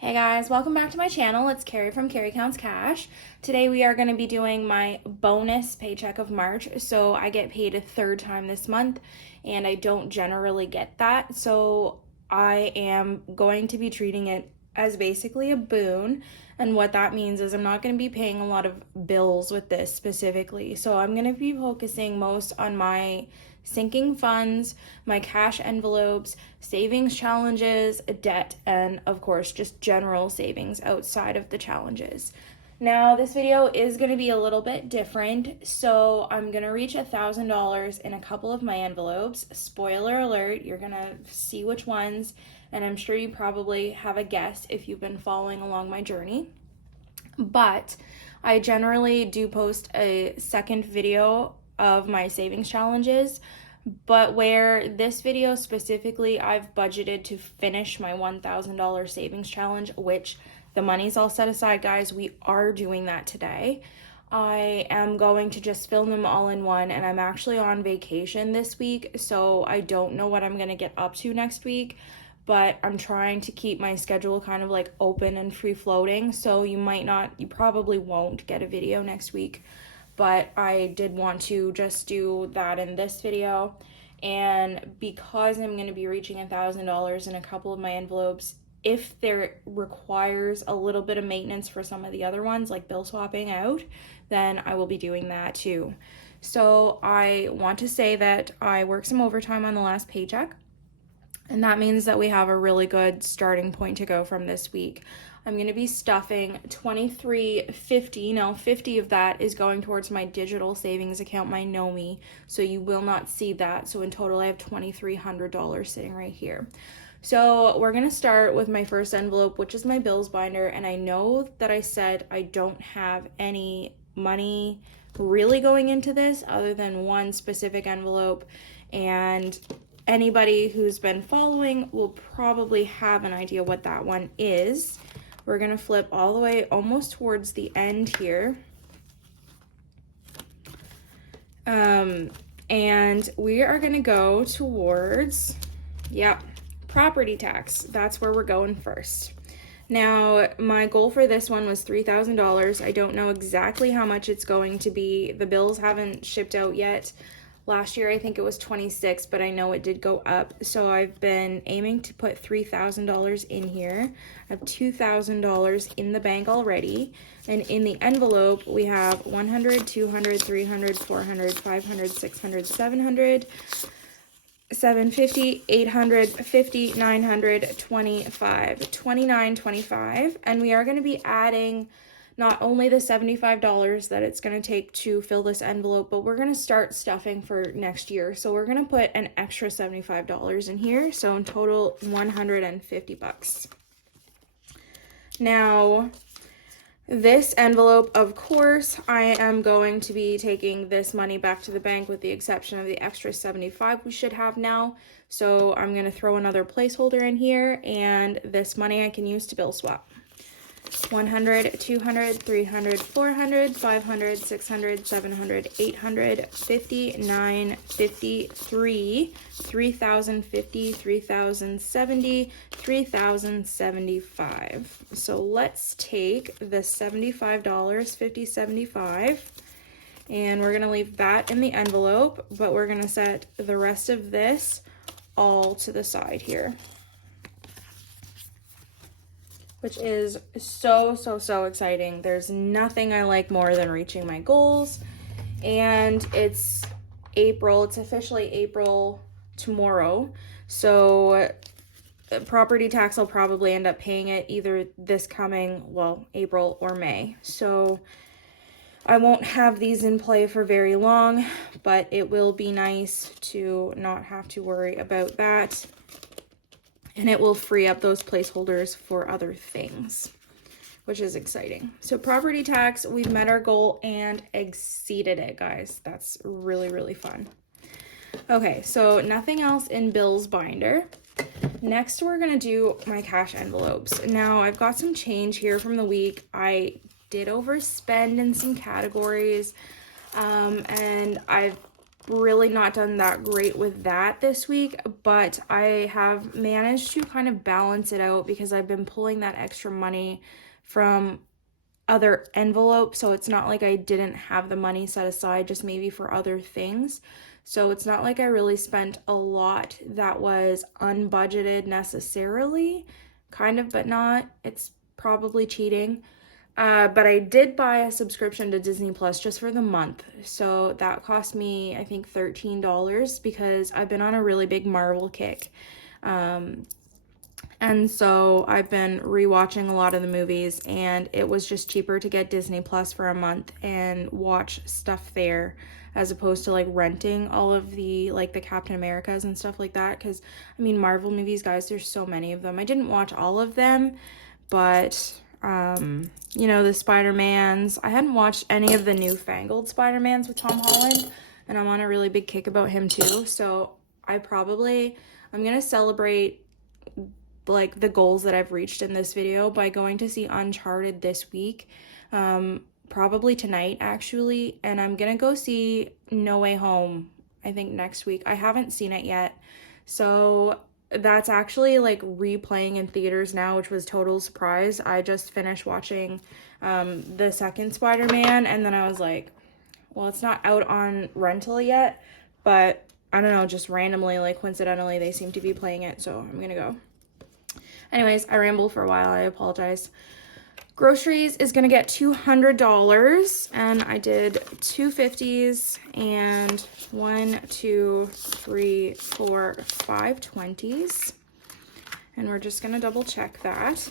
Hey guys, welcome back to my channel. It's Carrie from Carrie Counts Cash. Today we are going to be doing my bonus paycheck of March. So I get paid a third time this month and I don't generally get that. So I am going to be treating it as basically a boon. And what that means is I'm not going to be paying a lot of bills with this specifically. So I'm going to be focusing most on my sinking funds, my cash envelopes, savings challenges, debt, and of course just general savings outside of the challenges. Now this video is going to be a little bit different, so I'm going to reach $1,000 in a couple of my envelopes. Spoiler alert, you're going to see which ones, and I'm sure you probably have a guess if you've been following along my journey. But I generally do post a second video of my savings challenges, but where this video specifically, I've budgeted to finish my $1,000 savings challenge, which the money's all set aside, guys. We are doing that today. I am going to just film them all in one, and I'm actually on vacation this week, so I don't know what I'm going to get up to next week, but I'm trying to keep my schedule kind of like open and free floating, so you probably won't get a video next week. But I did want to just do that in this video. And because I'm going to be reaching $1,000 in a couple of my envelopes, if there requires a little bit of maintenance for some of the other ones, like bill swapping out, then I will be doing that too. So I want to say that I worked some overtime on the last paycheck, and that means that we have a really good starting point to go from this week. I'm going to be stuffing $23.50. Now, 50 of that is going towards my digital savings account, my Nomi, so you will not see that. So in total, I have $2,300 sitting right here. So we're going to start with my first envelope, which is my bills binder. And I know that I said I don't have any money really going into this other than one specific envelope. And anybody who's been following will probably have an idea what that one is. We're going to flip all the way almost towards the end here. And we are going to go towards, property tax. That's where we're going first. Now, my goal for this one was $3,000. I don't know exactly how much it's going to be. The bills haven't shipped out yet. Last year, I think it was 26, but I know it did go up. So I've been aiming to put $3,000 in here. I have $2,000 in the bank already. And in the envelope, we have 100, 200, 300, 400, 500, 600, 700, 750, 850, 925, 29.25. And we are going to be adding not only the $75 that it's going to take to fill this envelope, but we're going to start stuffing for next year. So we're going to put an extra $75 in here. So in total, $150. Now, this envelope, of course, I am going to be taking this money back to the bank with the exception of the extra $75 we should have now. So I'm going to throw another placeholder in here, and this money I can use to bill swap. 100, 200, 300, 400, 500, 600, 700, 800, 50, 953, 3,050, 3,070, 3,075. So let's take the $75, 50, 75, and we're going to leave that in the envelope, but we're going to set the rest of this all to the side here, which is so exciting. There's nothing I like more than reaching my goals. And it's April. It's officially April tomorrow. So property tax, I'll probably end up paying it either this coming, April or May. So I won't have these in play for very long, but it will be nice to not have to worry about that. And it will free up those placeholders for other things, which is exciting. So property tax, we've met our goal and exceeded it, guys. That's really fun. Okay, so nothing else in bills binder. Next, we're going to do my cash envelopes. Now, I've got some change here from the week. I did overspend in some categories, and I've really not done that great with that this week, but I have managed to kind of balance it out because I've been pulling that extra money from other envelopes, so it's not like I didn't have the money set aside, just maybe for other things. So it's not like I really spent a lot that was unbudgeted necessarily, kind of, but not. It's probably cheating. But I did buy a subscription to Disney Plus just for the month. So that cost me, I think, $13 because I've been on a really big Marvel kick. And so I've been rewatching a lot of the movies, and it was just cheaper to get Disney Plus for a month and watch stuff there as opposed to like renting all of the like the Captain Americas and stuff like that. Because I mean, Marvel movies, guys, there's so many of them. I didn't watch all of them, but you know, the Spider-Mans. I hadn't watched any of the newfangled Spider-Mans with Tom Holland, and I'm on a really big kick about him too. So I'm gonna celebrate like the goals that I've reached in this video by going to see Uncharted this week, probably tonight actually, and I'm gonna go see No Way Home I think next week. I haven't seen it yet, so that's actually like replaying in theaters now, which was total surprise. I just finished watching the second Spider-Man, and then I was like, well, it's not out on rental yet, but I don't know, just randomly, like coincidentally, they seem to be playing it, so I'm gonna go. Anyways, I rambled for a while. I apologize. Groceries is going to get $200, and I did 250s and 1, 2, 3, 4, 5 20s. And we're just going to double check that.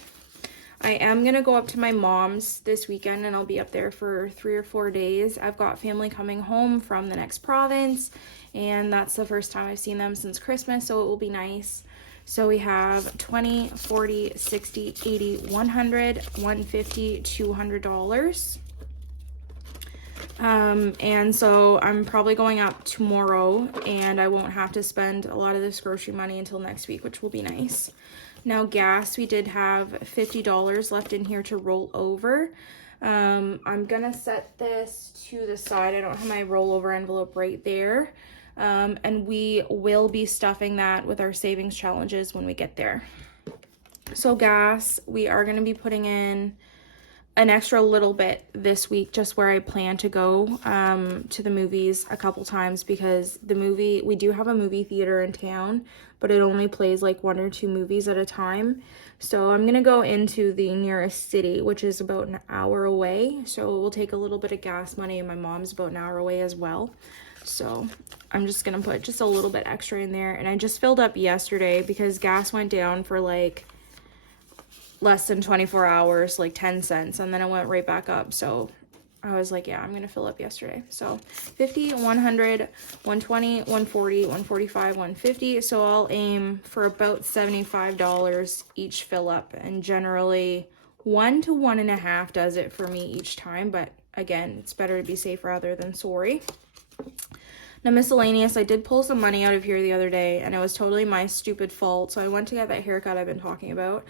I am going to go up to my mom's this weekend, and I'll be up there for 3 or 4 days. I've got family coming home from the next province, and that's the first time I've seen them since Christmas, so it will be nice. So we have 20, 40, 60, 80, 100, 150, $200. And so I'm probably going up tomorrow, and I won't have to spend a lot of this grocery money until next week, which will be nice. Now gas, we did have $50 left in here to roll over. I'm gonna set this to the side. I don't have my rollover envelope right there. And we will be stuffing that with our savings challenges when we get there. So gas, we are going to be putting in an extra little bit this week, just where I plan to go to the movies a couple times, because we do have a movie theater in town, but it only plays like 1 or 2 movies at a time. So I'm going to go into the nearest city, which is about an hour away. So it will take a little bit of gas money, and my mom's about an hour away as well. So I'm just going to put just a little bit extra in there. And I just filled up yesterday because gas went down for like less than 24 hours, like 10 cents. And then it went right back up. So I was like, yeah, I'm going to fill up yesterday. So 50, 100, 120, 140, 145, 150. So I'll aim for about $75 each fill up. And generally 1 to 1.5 does it for me each time. But again, it's better to be safe rather than sorry. Now miscellaneous, I did pull some money out of here the other day, and it was totally my stupid fault. So I went to get that haircut I've been talking about,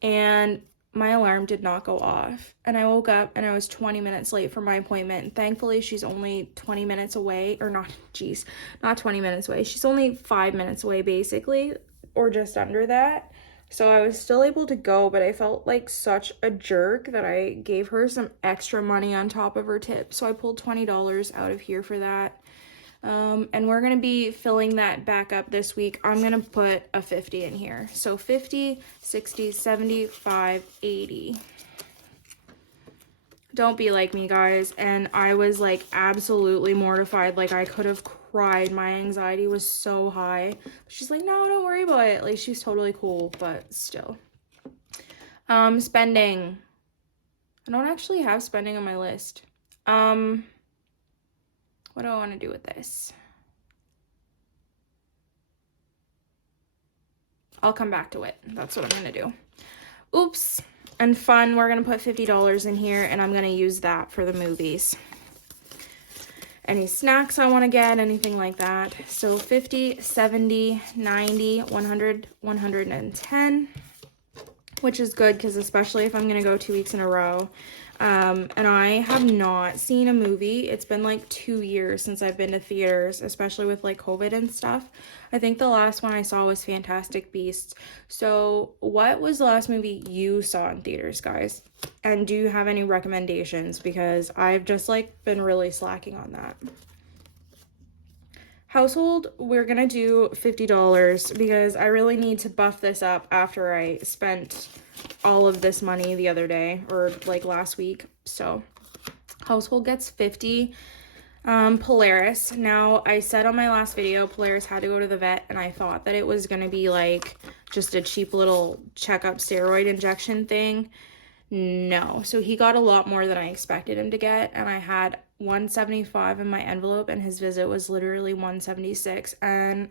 and my alarm did not go off. And I woke up and I was 20 minutes late for my appointment. And thankfully, she's only 20 minutes away, or not 20 minutes away. She's only 5 minutes away basically, or just under that. So I was still able to go, but I felt like such a jerk that I gave her some extra money on top of her tip. So I pulled $20 out of here for that. And we're going to be filling that back up this week. I'm going to put a 50 in here. So 50, 60, 75, 80. Don't be like me, guys. And I was like absolutely mortified. Like I could have cried. My anxiety was so high. She's like, no, don't worry about it. Like she's totally cool, but still. Spending. I don't actually have spending on my list. What do I want to do with this? I'll come back to it. That's what I'm going to do. Oops. And fun, we're going to put $50 in here, and I'm going to use that for the movies. Any snacks I want to get, anything like that. So 50, 70, 90, 100, 110, which is good because especially if I'm gonna go 2 weeks in a row. And I have not seen a movie. It's been like 2 years since I've been to theaters, especially with like COVID and stuff. I think the last one I saw was Fantastic Beasts. So what was the last movie you saw in theaters, guys? And do you have any recommendations? Because I've just like been really slacking on that. Household, we're gonna do $50 because I really need to buff this up after I spent all of this money the other day or like last week. So household gets 50. Polaris, now I said on my last video Polaris had to go to the vet, and I thought that it was gonna be like just a cheap little checkup steroid injection thing. No, so he got a lot more than I expected him to get, and I had 175 in my envelope, and his visit was literally 176, and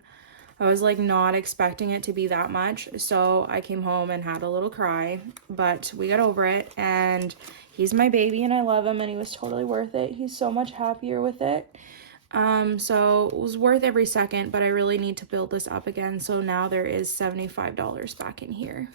I was like not expecting it to be that much. So I came home and had a little cry, but we got over it, and he's my baby and I love him, and he was totally worth it. He's so much happier with it. So it was worth every second, but I really need to build this up again. So now there is $75 back in here.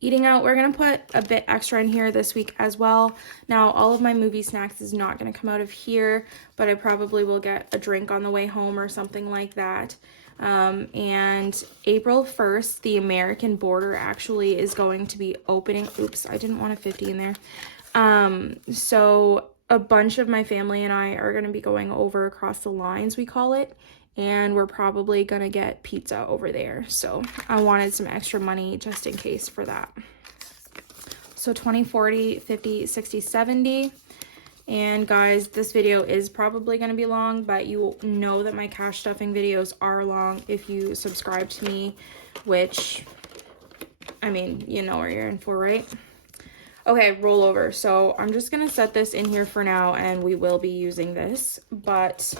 Eating out, we're going to put a bit extra in here this week as well. Now, all of my movie snacks is not going to come out of here, but I probably will get a drink on the way home or something like that. And April 1st, the American border actually is going to be opening. Oops, I didn't want a 50 in there. So a bunch of my family and I are going to be going over across the lines, we call it. And we're probably gonna get pizza over there. So I wanted some extra money just in case for that. So 20, 40, 50, 60, 70. And guys, this video is probably gonna be long, but you know that my cash stuffing videos are long if you subscribe to me, which, I mean, you know what you're in for, right? Okay, rollover. So I'm just gonna set this in here for now, and we will be using this, but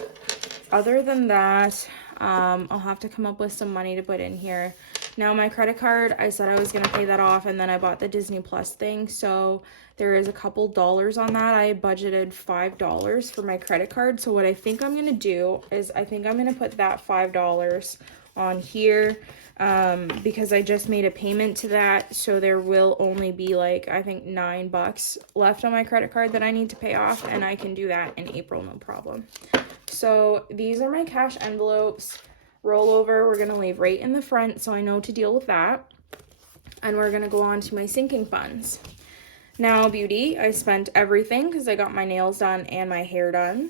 other than that, I'll have to come up with some money to put in here. Now, my credit card, I said I was going to pay that off, and then I bought the Disney Plus thing, so there is a couple dollars on that. I budgeted $5 for my credit card, so what I think I'm going to do is I think I'm going to put that $5 on here, because I just made a payment to that, so there will only be like, I think $9 left on my credit card that I need to pay off, and I can do that in April, no problem. So these are my cash envelopes. Rollover, we're gonna leave right in the front so I know to deal with that. And we're gonna go on to my sinking funds. Now, beauty, I spent everything because I got my nails done and my hair done.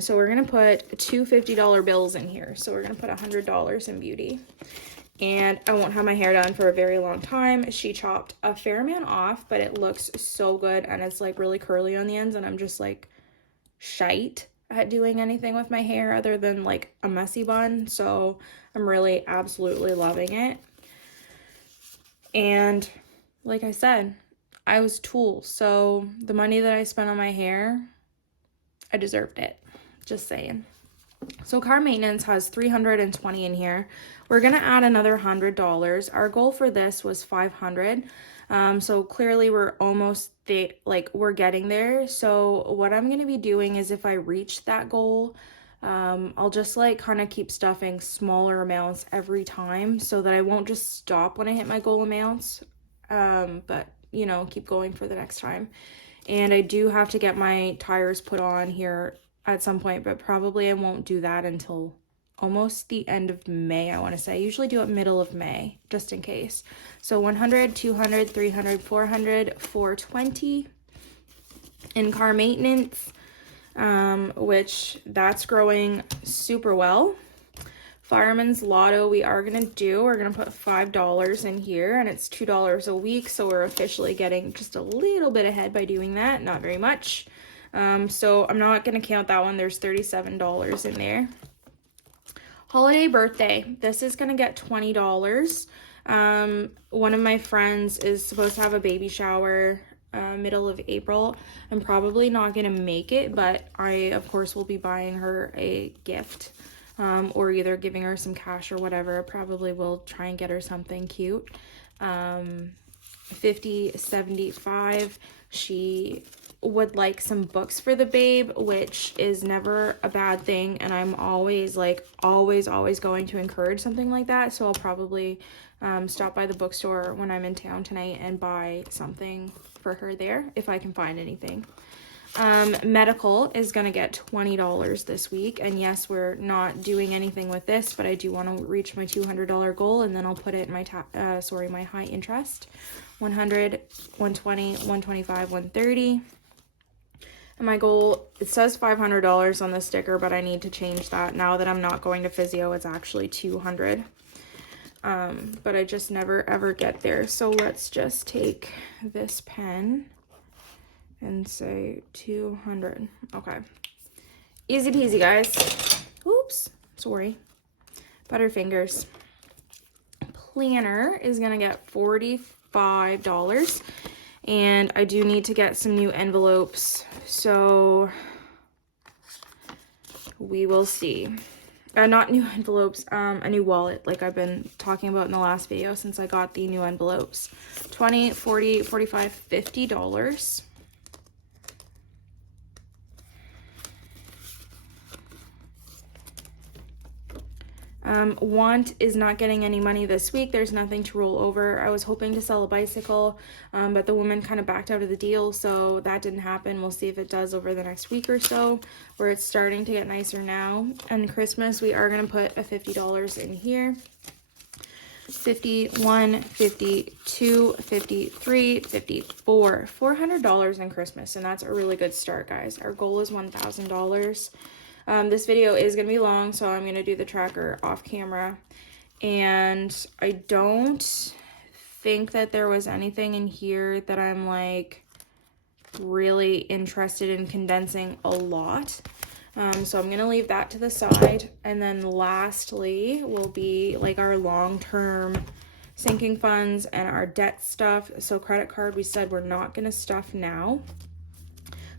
So we're gonna put two $50 bills in here. So we're gonna put $100 in beauty. And I won't have my hair done for a very long time. She chopped a fair amount off, but it looks so good, and it's like really curly on the ends, and I'm just like shite at doing anything with my hair other than like a messy bun. So I'm really absolutely loving it. And like I said, I was tool, so the money that I spent on my hair, I deserved it. Just saying. So car maintenance has $320 in here. We're gonna add another $100. Our goal for this was $500. So clearly we're almost we're getting there. So what I'm gonna be doing is if I reach that goal, I'll just like kind of keep stuffing smaller amounts every time so that I won't just stop when I hit my goal amounts, but you know, keep going for the next time. And I do have to get my tires put on here at some point, but probably I won't do that until almost the end of May, I want to say. I usually do it middle of May, just in case. So 100, 200, 300, 400, 420 in car maintenance, which that's growing super well. Fireman's Lotto, we're gonna put $5 in here, and it's $2 a week, so we're officially getting just a little bit ahead by doing that, not very much. So I'm not gonna count that one. There's $37 in there. Holiday birthday, this is gonna get $20. One of my friends is supposed to have a baby shower middle of April. I'm probably not gonna make it, but I of course will be buying her a gift, or either giving her some cash or whatever. Probably will try and get her something cute. 50, 75, she would like some books for the babe, which is never a bad thing, and I'm always going to encourage something like that. So I'll probably stop by the bookstore when I'm in town tonight and buy something for her there if I can find anything. Medical is going to get $20 this week. And yes, we're not doing anything with this, but I do want to reach my $200 goal, and then I'll put it in my my high interest. 100, 120, 125, 130. And my goal, it says $500 on the sticker, but I need to change that. Now that I'm not going to physio, it's actually $200. But I just never ever get there. So let's just take this pen and say 200. Okay. Easy peasy, guys. Oops. Sorry. Butterfingers. Planner is going to get $45. And I do need to get some new envelopes. So we will see. Not new envelopes, a new wallet, like I've been talking about in the last video since I got the new envelopes. $20, $40, $45, $50. Want is not getting any money this week. There's nothing to roll over. I was hoping to sell a bicycle, but the woman kind of backed out of the deal, so that didn't happen. We'll see if it does over the next week or so, where it's starting to get nicer now. And Christmas, we are going to put a $50 in here. 51, 52, 53, 54, $400 in Christmas, and that's a really good start, guys. Our goal is $1,000. This video is going to be long, so I'm going to do the tracker off camera. And I don't think that there was anything in here that I'm like really interested in condensing a lot. So I'm going to leave that to the side. And then lastly will be like our long-term sinking funds and our debt stuff. So credit card, we said we're not going to stuff now.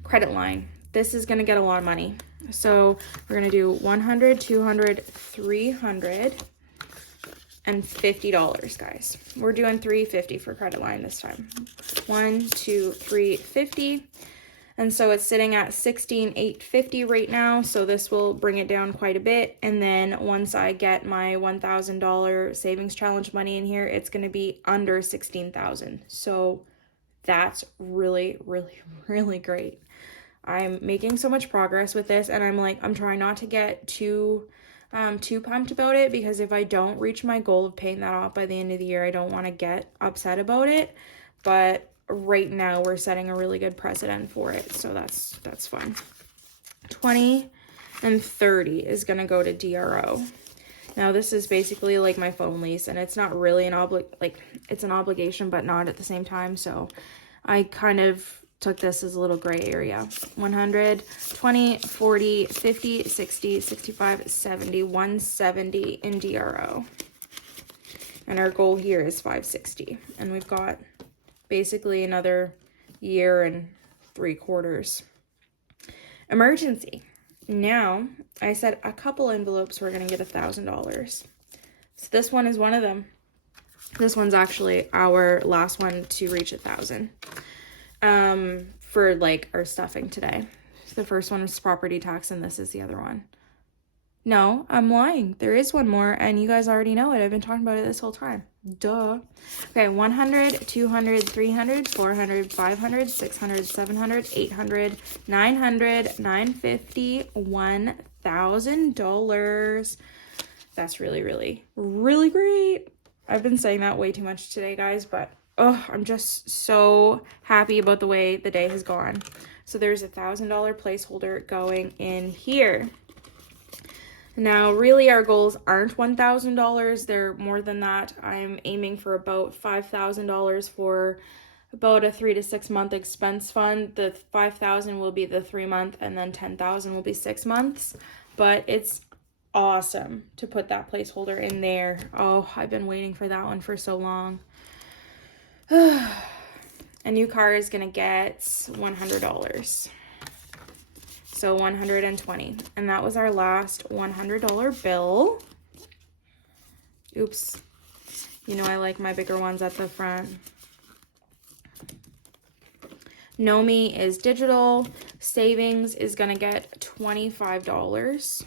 Credit line. This is going to get a lot of money. So we're going to do 100, 200, 300, and $50, guys. We're doing $350 for credit line this time. 1, 2, 3, 50. And so it's sitting at $16,850 right now. So this will bring it down quite a bit. And then once I get my $1,000 savings challenge money in here, it's going to be under $16,000. So that's really, really, really great. I'm making so much progress with this, and I'm trying not to get too pumped about it, because if I don't reach my goal of paying that off by the end of the year, I don't want to get upset about it. But right now we're setting a really good precedent for it, so that's fun. 20 and 30 is going to go to DRO. Now this is basically like my phone lease, and it's not really it's an obligation, but not at the same time. So I kind of took this as a little gray area. 100, 20, 40, 50, 60, 65, 70, 170 in DRO. And our goal here is 560. And we've got basically another year and 3/4. Emergency. Now, I said a couple envelopes were going to get $1,000. So this one is one of them. This one's actually our last one to reach 1,000. For like our stuffing today. The first one was property tax, and this is the other one. No, I'm lying. There is one more, and you guys already know it. I've been talking about it this whole time. Duh. Okay, 100, 200, 300, 400, 500, 600, 700, 800, 900, $950, $1,000. That's really, really, really great. I've been saying that way too much today, guys, but oh, I'm just so happy about the way the day has gone. So there's $1,000 placeholder going in here. Now, really, our goals aren't $1,000. They're more than that. I'm aiming for about $5,000 for about a 3 to 6 month expense fund. The $5,000 will be the 3 month, and then $10,000 will be 6 months. But it's awesome to put that placeholder in there. Oh, I've been waiting for that one for so long. A new car is going to get $100. So 120. And that was our last $100 bill. Oops. You know I like my bigger ones at the front. Nomi is digital. Savings is going to get $25.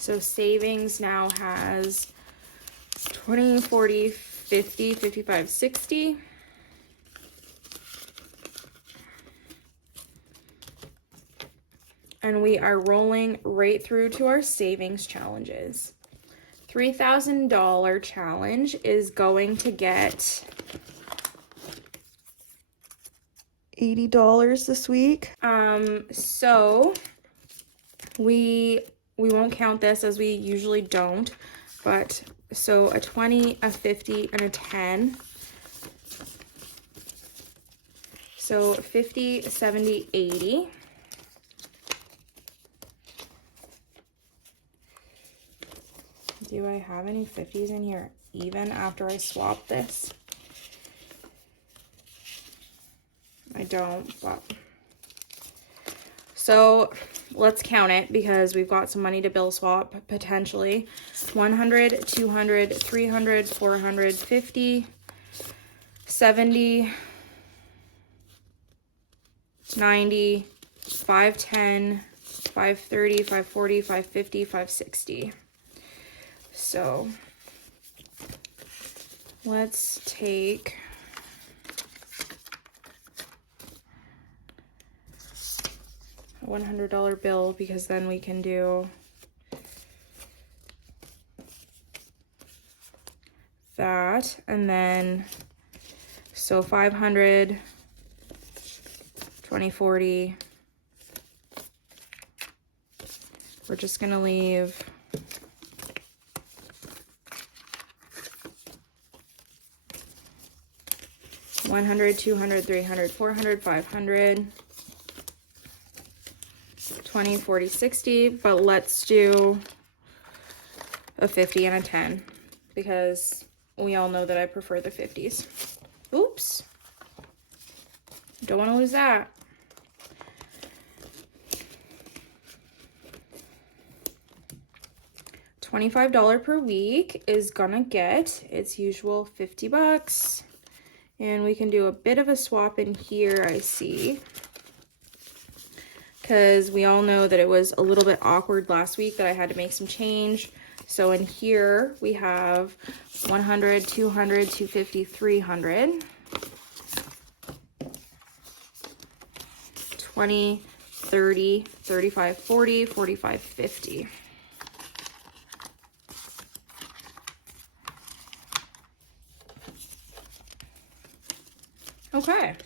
So savings now has 20, 40, 50, 55, 60. And we are rolling right through to our savings challenges. $3,000 challenge is going to get $80 this week. So we won't count this as we usually don't, but so a 20, a 50, and a 10. So 50, 70, 80. Do I have any 50s in here even after I swap this? I don't, but so let's count it because we've got some money to bill swap potentially. 100, 200, 300, 400, 50, 70, 90, 510, 530, 540, 550, 560. So let's take a $100 bill because then we can do that. And then, so 500, 20, 40. We're just going to leave 100, 200, 300, 400, 500, 20, 40, 60, but let's do a 50 and a 10 because we all know that I prefer the 50s. Oops. Don't want to lose that. $25 per week is gonna get its usual 50 bucks. And we can do a bit of a swap in here, I see. Because we all know that it was a little bit awkward last week that I had to make some change. So in here, we have 100, 200, 250, 300. 20, 30, 35, 40, 45, 50. Okay,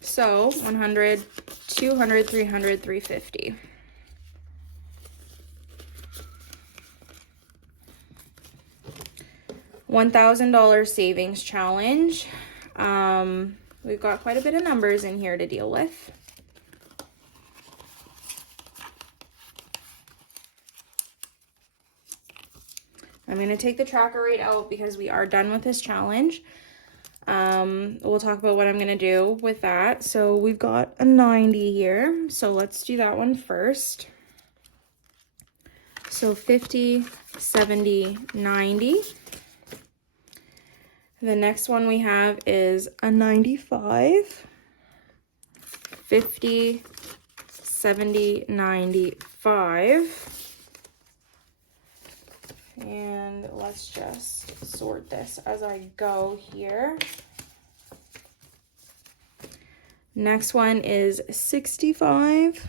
so 100, 200, 300, 350. $1,000 savings challenge. We've got quite a bit of numbers in here to deal with. I'm going to take the tracker rate out because we are done with this challenge. We'll talk about what I'm going to do with that. So we've got a 90 here. So let's do that one first. So 50, 70, 90. The next one we have is a 95. 50, 70, 95. And let's just sort this as I go here. Next one is 65.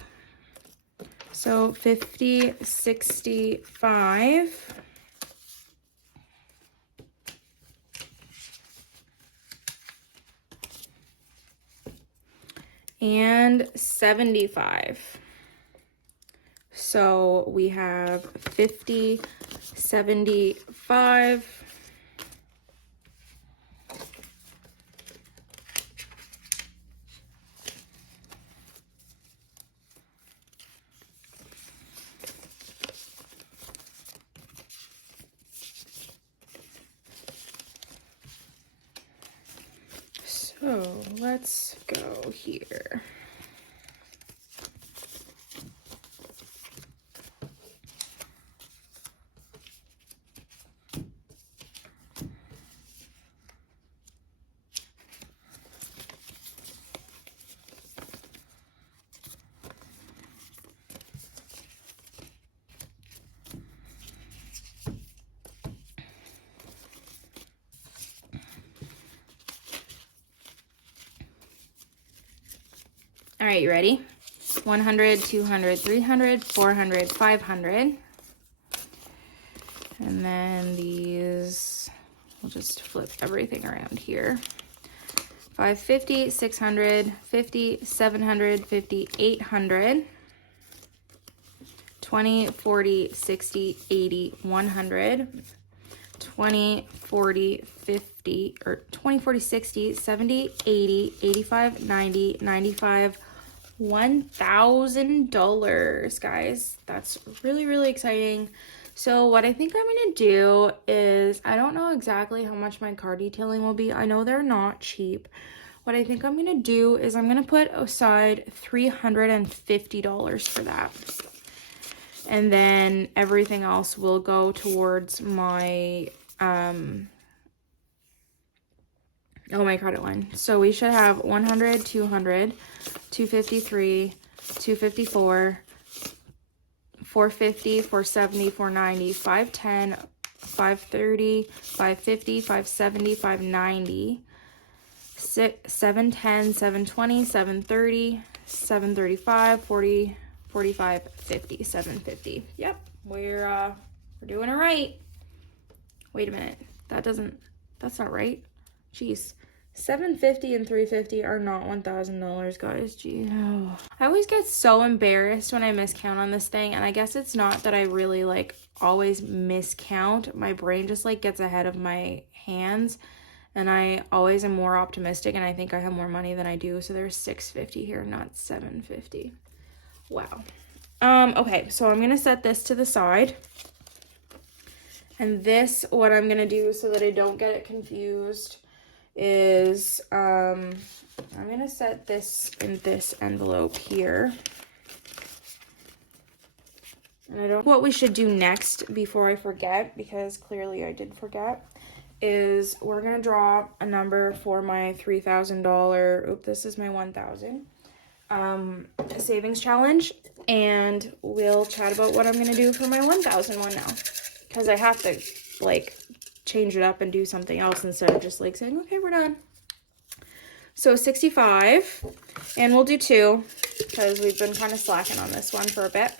So 50, 65. And 75. So we have 50, 75. So let's go here. All right, you ready? 100, 200, 300, 400, 500. And then these, we'll just flip everything around here. 550, 650, 750, 800. 20, 40, 60, 80, 100. 20, 40, 50, or 20, 40, 60, 70, 80, 85, 90, 95, $1,000, guys. That's really, really exciting. So what I think I'm going to do is, I don't know exactly how much my car detailing will be. I know they're not cheap. What I think I'm going to do is I'm going to put aside $350 for that. And then everything else will go towards my, my credit line. So we should have 100, 200, 253, 254, 450, 470, 490, 510, 530, 550, 570, 590, 710, 720, 730, 735, 40, 45, 50, 750. Yep, we're doing it right. Wait a minute. That's not right. Jeez. 750 and 350 are not $1,000, guys. Gee. Oh. I always get so embarrassed when I miscount on this thing, and I guess it's not that I really like always miscount. My brain just like gets ahead of my hands, and I always am more optimistic, and I think I have more money than I do. So there's 650 here, not 750. Wow. Okay, so I'm gonna set this to the side. And this, what I'm gonna do so that I don't get it confused, is I'm gonna set this in this envelope here. And what we should do next before I forget, because clearly I did forget, is we're gonna draw a number for my $3,000, this is my 1,000 savings challenge, and we'll chat about what I'm gonna do for my 1,000 one now, because I have to like change it up and do something else instead of just like saying, okay, we're done. So 65, and we'll do 2 because we've been kind of slacking on this one for a bit.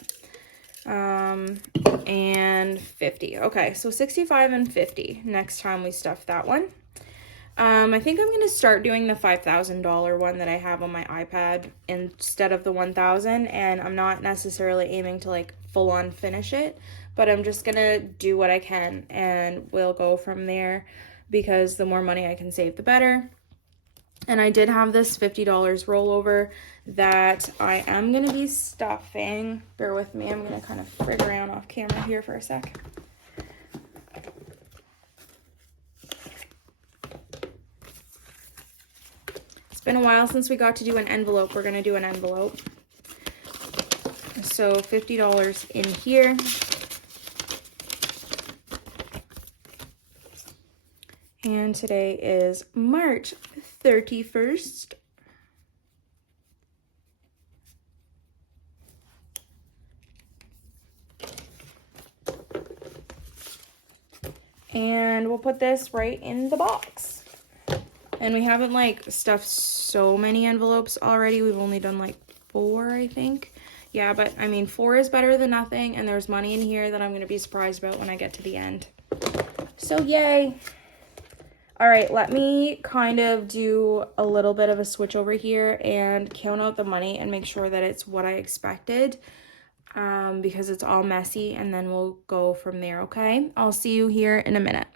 And 50. Okay, so 65 and 50 next time we stuff that one. I think I'm going to start doing the $5,000 one that I have on my iPad instead of the 1,000, and I'm not necessarily aiming to like full on finish it, but I'm just going to do what I can, and we'll go from there, because the more money I can save, the better. And I did have this $50 rollover that I am going to be stuffing. Bear with me, I'm going to kind of frig around off camera here for a sec. It's been a while since we got to do an envelope. We're going to do an envelope. So $50 in here. And today is March 31st. And we'll put this right in the box. And we haven't like stuffed so many envelopes already. We've only done like 4, I think. Yeah, but I mean, 4 is better than nothing. And there's money in here that I'm going to be surprised about when I get to the end. So yay. All right, let me kind of do a little bit of a switch over here and count out the money and make sure that it's what I expected, because it's all messy, and then we'll go from there, okay? I'll see you here in a minute.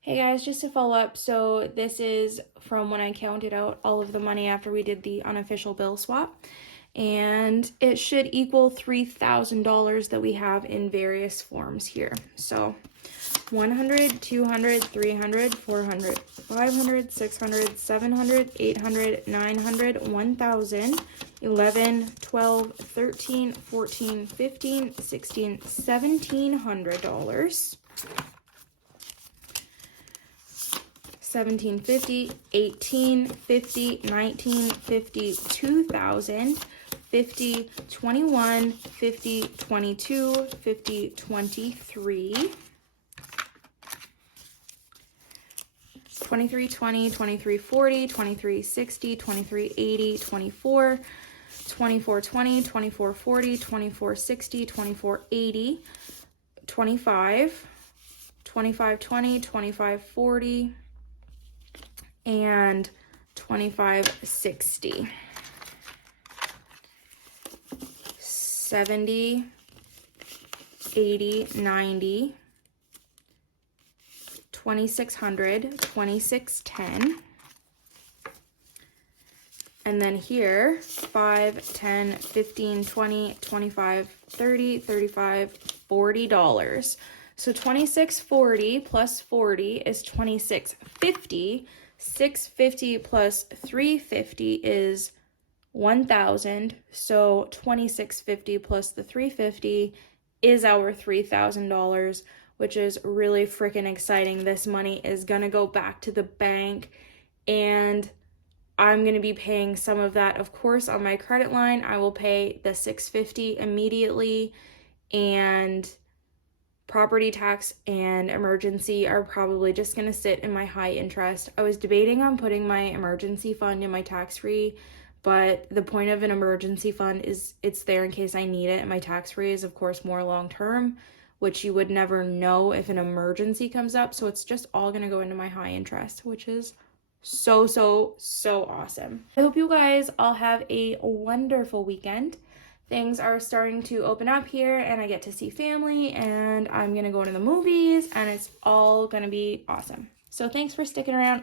Hey guys, just to follow up, so this is from when I counted out all of the money after we did the unofficial bill swap, and it should equal $3,000 that we have in various forms here. So 100, 200, 300, 400, 500, 600, 700, 800, 900, 1,000, 11, 12, 13, 14, 15, 16, $1,700. 1750, 1850, 1950, 2,000, 50, 21, 50, 22, 50, 23, 2320, 2340, 2360, 2380, 24, 2420, 2440, 2460, 2480, 25, 2520, 2540, and 2560. 70, 80, 90, 2600, 2610. And then here, 5, 10, 15, 20, 25, 30, 35, $40. So 2640 plus 40 is 2650. 650 plus 350 is 1,000. So 2650 plus the 350 is our $3,000, which is really freaking exciting. This money is gonna go back to the bank, and I'm going to be paying some of that, of course, on my credit line. I will pay the $650 immediately, and property tax and emergency are probably just going to sit in my high interest. I was debating on putting my emergency fund in my tax-free, but the point of an emergency fund is it's there in case I need it, and my tax-free is, of course, more long-term, which you would never know if an emergency comes up. So it's just all going to go into my high interest, which is so awesome. I hope you guys all have a wonderful weekend. Things are starting to open up here, and I get to see family, and I'm gonna go to the movies, and it's all gonna be awesome. So thanks for sticking around.